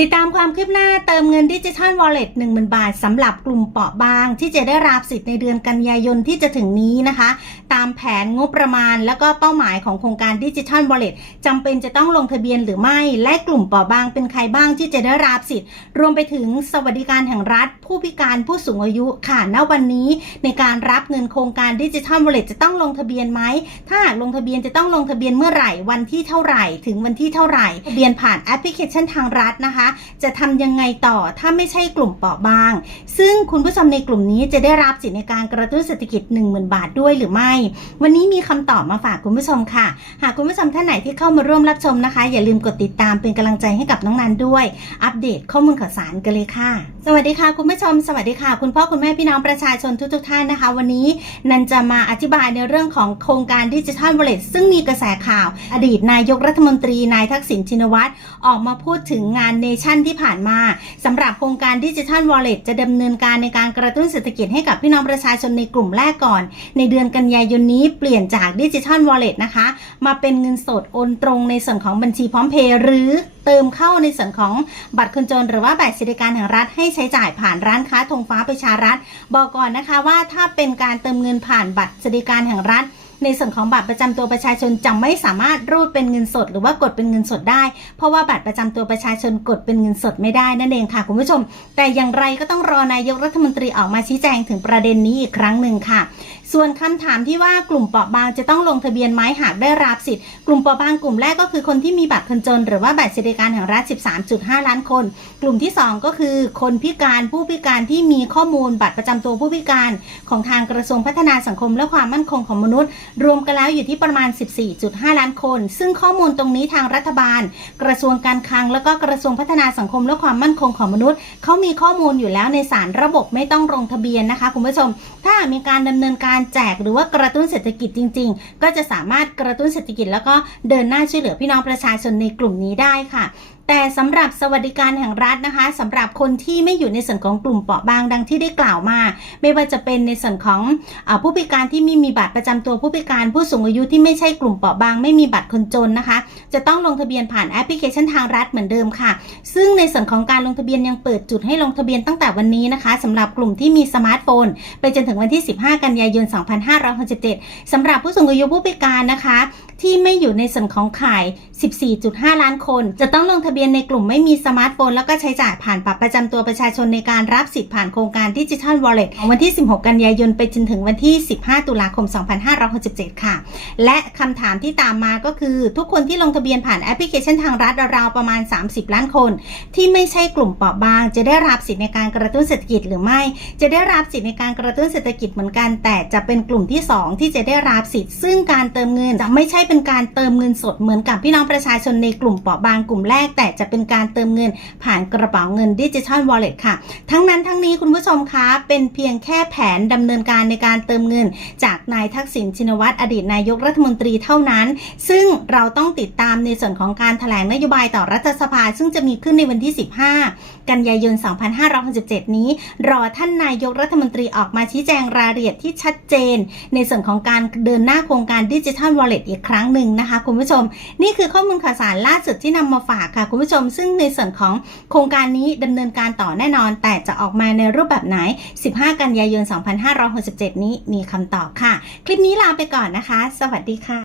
ติดตามความคืบหน้าเติมเงินดิจิทัลวอลเล็ตหนึ่งบาทสำหรับกลุ่มเปราะบาง ที่จะได้รับสิทธิ์ในเดือนกันยายนที่จะถึงนี้นะคะามแผนงบประมาณ แล้วก็เป้าหมายของโครงการดิจิทัลวอลเลตจำเป็นจะต้องลงทะเบียนหรือไม่ และกลุ่มเปราะบางเป็นใครบ้างที่จะได้รับสิทธิ์ รวมไปถึงสวัสดิการแห่งรัฐ ผู้พิการผู้สูงอายุค่ะณวันนี้ในการรับเงินโครงการดิจิทัลวอลเลตจะต้องลงทะเบียนไหม ถ้าหากลงทะเบียนจะต้องลงทะเบียนเมื่อไหร่วันที่เท่าไหร่ถึงวันที่เท่าไหร่ทะเบียนผ่านแอปพลิเคชันทางรัฐนะคะ จะทำยังไงต่อถ้าไม่ใช่กลุ่มเปราะบาง ซึ่งคุณผู้ชมในกลุ่มนี้จะได้รับสิทธิในการกระตุ้นเศรษฐกิจ 10,000 บาทด้วยหรือไม่วันนี้มีคำตอบมาฝากคุณผู้ชมค่ะ หากคุณผู้ชมท่านไหนที่เข้ามาร่วมรับชมนะคะ อย่าลืมกดติดตามเป็นกำลังใจให้กับน้องนันด้วย อัปเดตข้อมูลข่าวสารกันเลยค่ะ สวัสดีค่ะ คุณผู้ชม สวัสดีค่ะ คุณพ่อคุณแม่พี่น้องประชาชนทุกๆท่านนะคะ วันนี้นันจะมาอธิบายในเรื่องของโครงการดิจิทัลวอลเล็ตซึ่งมีกระแสข่าว อดีตนายกรัฐมนตรีนายทักษิณชินวัตรออกมาพูดถึงงานเนชั่นที่ผ่านมาสำหรับโครงการดิจิทัลวอลเล็ตจะดำเนินการในการกระตุ้นเศรษฐกิจให้กับพี่น้องประชาชนในกลุ่มแรกก่อน ในเดือนกันยายนนี้เปลี่ยนจากดิจิทัลวอลเล็ตนะคะ มาเป็นเงินสดโอนตรงในส่วนของบัญชีพร้อมเพย์หรือเติมเข้าในส่วนของบัตรคนจน หรือว่าบัตรสวัสดิการแห่งรัฐให้ใช้จ่ายผ่านร้านค้าธงฟ้าประชารัฐ บอกก่อนนะคะว่าถ้าเป็นการเติมเงินผ่านบัตรสวัสดิการแห่งรัฐ ในส่วนของบัตรประจำตัวประชาชนจะไม่สามารถรูดเป็นเงินสด หรือว่ากดเป็นเงินสดได้ เพราะว่าบัตรประจำตัวประชาชนกดเป็นเงินสดไม่ได้นั่นเองค่ะคุณผู้ชม แต่อย่างไรก็ต้องรอนายกรัฐมนตรีออกมาชี้แจงถึงประเด็นนี้อีกครั้งหนึ่งค่ะ ส่วนคำถามที่ว่ากลุ่มเปราะบางจะต้องลงทะเบียนไหมหากได้รับสิทธิ์กลุ่มเปราะบางกลุ่มแรกก็คือคนที่มีบัตรคนจน หรือว่าบัตรสวัสดิการแห่งรัฐ 13.5 ล้านคน กลุ่มที่ 2 ก็คือ คนพิการผู้พิการที่มีข้อมูลบัตรประจำตัวผู้พิการ ของทางกระทรวงพัฒนาสังคมและความมั่นคงของมนุษย์รวมกันแล้วอยู่ที่ประมาณ 14.5 ล้านคน ซึ่งข้อมูลตรงนี้ทางรัฐบาล กระทรวงการคลัง แล้วก็กระทรวงพัฒนาสังคมและความมั่นคงของมนุษย์เขามีข้อมูลอยู่แล้วในสารระบบไม่ต้องลงทะเบียนนะคะคุณผู้ชม ถ้ามีการดำเนินการแจกหรือว่ากระตุ้นเศรษฐกิจจริง ๆ ก็จะสามารถกระตุ้นเศรษฐกิจแล้วก็เดินหน้าช่วยเหลือพี่น้องประชาชนในกลุ่มนี้ได้ค่ะ แต่สำหรับสวัสดิการแห่งรัฐนะคะสำหรับคนที่ไม่อยู่ในส่วนของกลุ่มเปราะบางดังที่ได้กล่าวมา ไม่ว่าจะเป็นในส่วนของอผู้พิการที่ไม่มีบัตรประจำตัวผู้พิการผู้สูงอายุที่ไม่ใช่กลุ่มเปราะบาง ไม่มีบัตรคนจนนะคะ จะต้องลงทะเบียนผ่านแอปพลิเคชันทางรัฐเหมือนเดิมค่ะ ซึ่งในส่วนของการลงทะเบียนยังเปิดจุดให้ลงทะเบียนตั้งแต่วันนี้นะคะสำหรับกลุ่มที่มีสมาร์ทโฟน ไปจนถึงวันที่ 15 กันยายน 2567สำหรับผู้สูงอายุผู้พิการนะคะ ที่ไม่อยู่ในส่วนของข่าย 14.5 ล้านคน จะต้องลงทะเบียนในกลุ่มไม่มีสมาร์ทโฟน แล้วก็ใช้จ่ายผ่านบัตรประจำตัวประชาชนในการรับสิทธิ์ผ่านโครงการดิจิทัลวอลเล็ตของวันที่ 16 กันยายนไปจนถึงวันที่ 15 ตุลาคม 2567 ค่ะ และคำถามที่ตามมาก็คือ ทุกคนที่ลงทะเบียนผ่านแอปพลิเคชันทางรัฐราวประมาณ 30 ล้านคน ที่ไม่ใช่กลุ่มเปราะบาง จะได้รับสิทธิ์ในการกระตุ้นเศรษฐกิจหรือไม่ จะได้รับสิทธิ์ในการกระตุ้นเศรษฐกิจเหมือนกัน แต่จะเป็นกลุ่มที่ 2 ที่จะได้รับสิทธิ์ซึ่งการเติมเงินจะไม่ใช่เป็นการเติมเงินสดเหมือนกับพี่น้องประชาชนในกลุ่มเปราะบางกลุ่มแรก แต่จะเป็นการเติมเงินผ่านกระเป๋าเงินดิจิทัลวอลเล็ตค่ะ ทั้งนั้นทั้งนี้ คุณผู้ชมคะเป็นเพียงแค่แผนดำเนินการในการเติมเงิน จากนายทักษิณชินวัตรอดีตนายกรัฐมนตรีเท่านั้น ซึ่งเราต้องติดตามในส่วนของการแถลงนโยบายต่อรัฐสภา ซึ่งจะมีขึ้นในวันที่ 15 กันยายน 2567 นี้ รอท่านนายกรัฐมนตรีออกมาชี้แจงรายละเอียดที่ชัดเจน ในส่วนของการเดินหน้าโครงการดิจิทัลวอลเล็ตอีกครั้งหนึ่งนะคะคุณผู้ชม นี่คือข้อมูลข่าวสารล่าสุดที่นำมาฝากค่ะคุณผู้ชม ซึ่งในส่วนของโครงการนี้ดำเนินการต่อแน่นอน แต่จะออกมาในรูปแบบไหน 15 กันยายน 2567 นี้มีคำตอบค่ะ คลิปนี้ลาไปก่อนนะคะ สวัสดีค่ะ